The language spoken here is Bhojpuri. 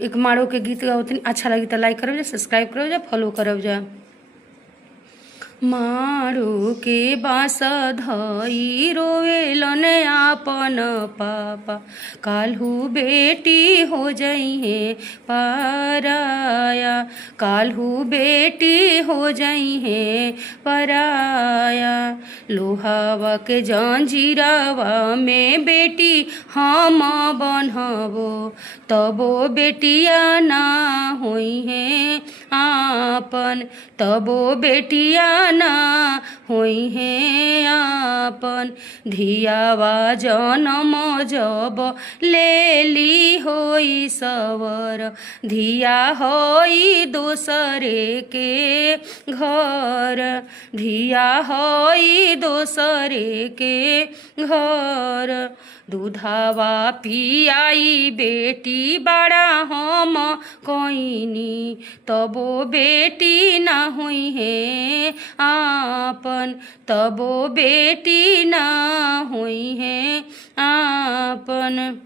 एक मारो के गीत गावतनी, अच्छा लगी तो लाइक करब जा, सब्सक्राइब करब जा, फॉलो करब जा। मारो के बाँस धई रोवेलन आपन पापा, काल्हू बेटी हो जइहे पराया, काल्हू बेटी हो जइहे पराया। लोहावा के जंजीरावा में बेटी हम बन्हबो, तबो बेटिया ना होई है आपन, तबो बेटिया ना होई है आपन। धियावा जनम जब लेली होई सवर, धिया होई दोसरे के घर, धिया होई दोसरे के घर। दूधावा पियाई बेटी बड़ा हम कोइनी, तबो बेटी ना हुई है आपन, तबो बेटी ना हुई है आपन।